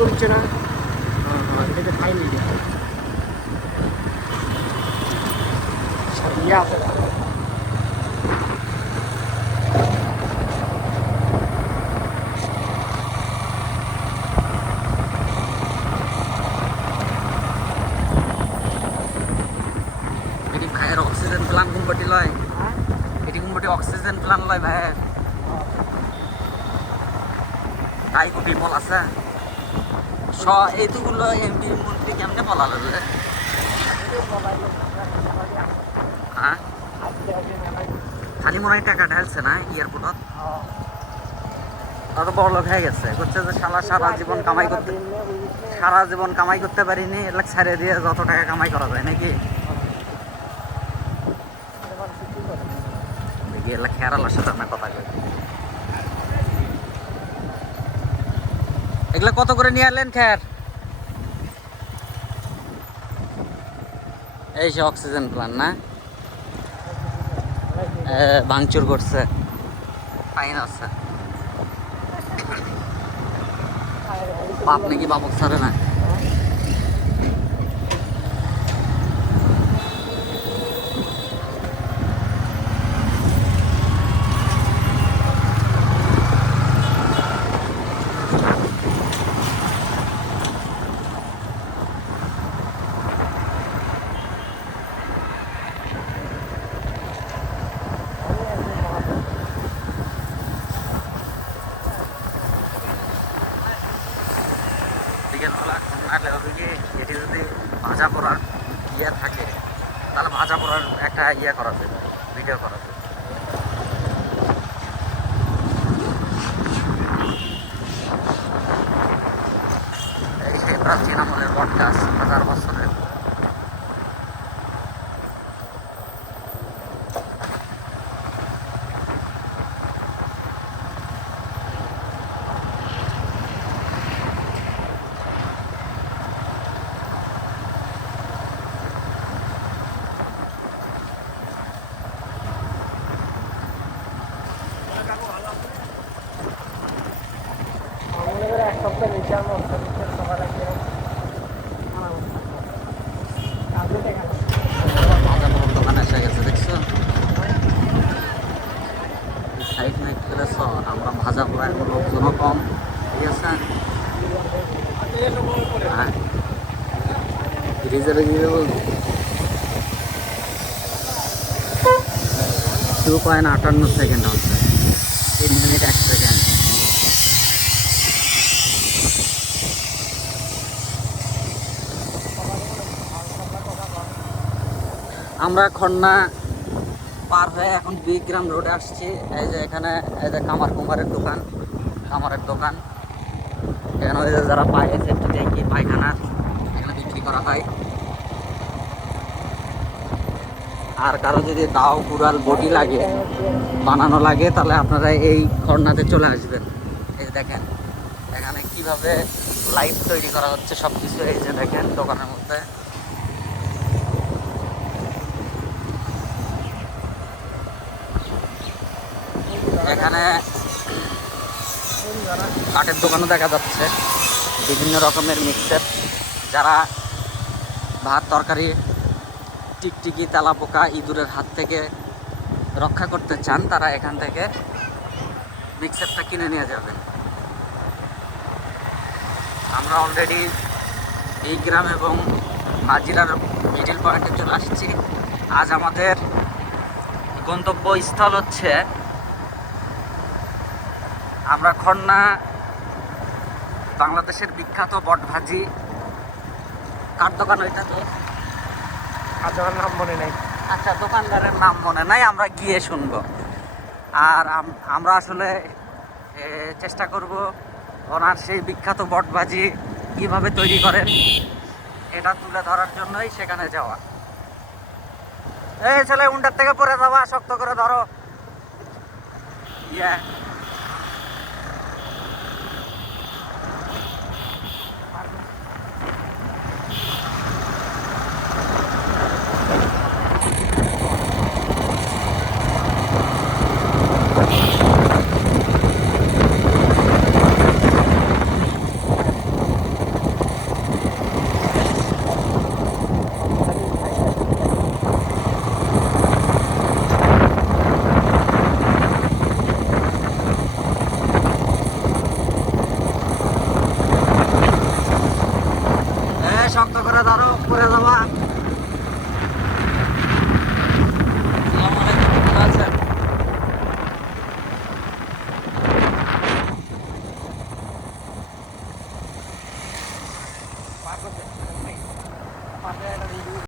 করছে না। এটাকে ফাইন যাবে ইয়ে আছে অক্সিজেন প্লান কোম্পানি লয়। এটি কোম্পানি অক্সিজেন প্লান লয় ভাইয়ের। তাই কো বিমল আছে। স এইটুকুলো এমপি মন্ত্রী কেমনে বলালো রে হ্যাঁ? খালি মনে হয় টাকা ঢালছে না এয়ারপোর্টত? তত বড় লোক হয়ে গেছে। করছে যে সারা সারা জীবন কামাই করতে সারা জীবন কামাই করতে পারিনি এলাক ছেড়ে দিয়ে যত টাকা কামাই করা যায় নাকি? দেখি এলাক খেয়ারালার সাথে কথা কই। এগুলা কত করে নিয়ে আনলেন, খ্যার? এই সে অক্সিজেন প্লান না? ভাঙচুর করছে। ফাইন আছে। বাপ নাকি বাবক ছাড়ে না? বিকেলবেলা হবে কি এটি যদি ভাজা পড়ার ইয়ে থাকে, তাহলে ভাজা পড়ার একটা ইয়ে করা যাবে ভিডিও করা যাবে প্রাচীন আমলের বট হাজার বছরের করে নিচে আমার সবার আগে আমরা ভাজা পড়া লোকজনও কম ঠিক আছে হ্যাঁ ফ্রিজে গিয়ে টু পয়েন্ট আটান্ন সেকেন্ড হচ্ছে। আমরা খন্না পার হয়ে এখন বিগ্রাম রোডে আসছি। এই যে এখানে, এই যে কামার কুমারের দোকান, কামারের দোকান। এখানে ওই যে যারা পায় একটু দেখি পায়খানা, এখানে বিক্রি করা হয়। আর কারও যদি দাও, কুড়াল বডি লাগে, বানানো লাগে, তাহলে আপনারা এই খর্নাতে চলে আসবেন। এই যে দেখেন, এখানে কীভাবে লাইট তৈরি করা হচ্ছে সব কিছু এই যে দেখেন দোকানের মধ্যে। এখানে কাঠের দোকানও দেখা যাচ্ছে। বিভিন্ন রকমের মিক্সার যারা ভাত, তরকারি, টিকটিকি, তেলাপোকা ইঁদুরের হাত থেকে রক্ষা করতে চান, তারা এখান থেকে মিক্সারটা কিনে নিয়ে যাবেন। আমরা অলরেডি এই গ্রাম এবং নাজিরার মিডিল পয়েন্টে চলে আসছি। আজ আমাদের গন্তব্যস্থল হচ্ছে আমরা খন্না বাংলাদেশের বিখ্যাত বটভাজি। কার দোকান ওইটা তো যাওয়ার নাম মনে নেই। আচ্ছা দোকানদারের নাম মনে নাই আমরা গিয়ে শুনব। আর আম- আমরা আসলে চেষ্টা করব ওনার সেই বিখ্যাত বটবাজি কীভাবে তৈরি করেন এটা তুলে ধরার জন্যই সেখানে যাওয়া। এই ছেলে উন্ডার থেকে পড়ে যাওয়া শক্ত করে ধরো। ইয়ে। ধরো পরে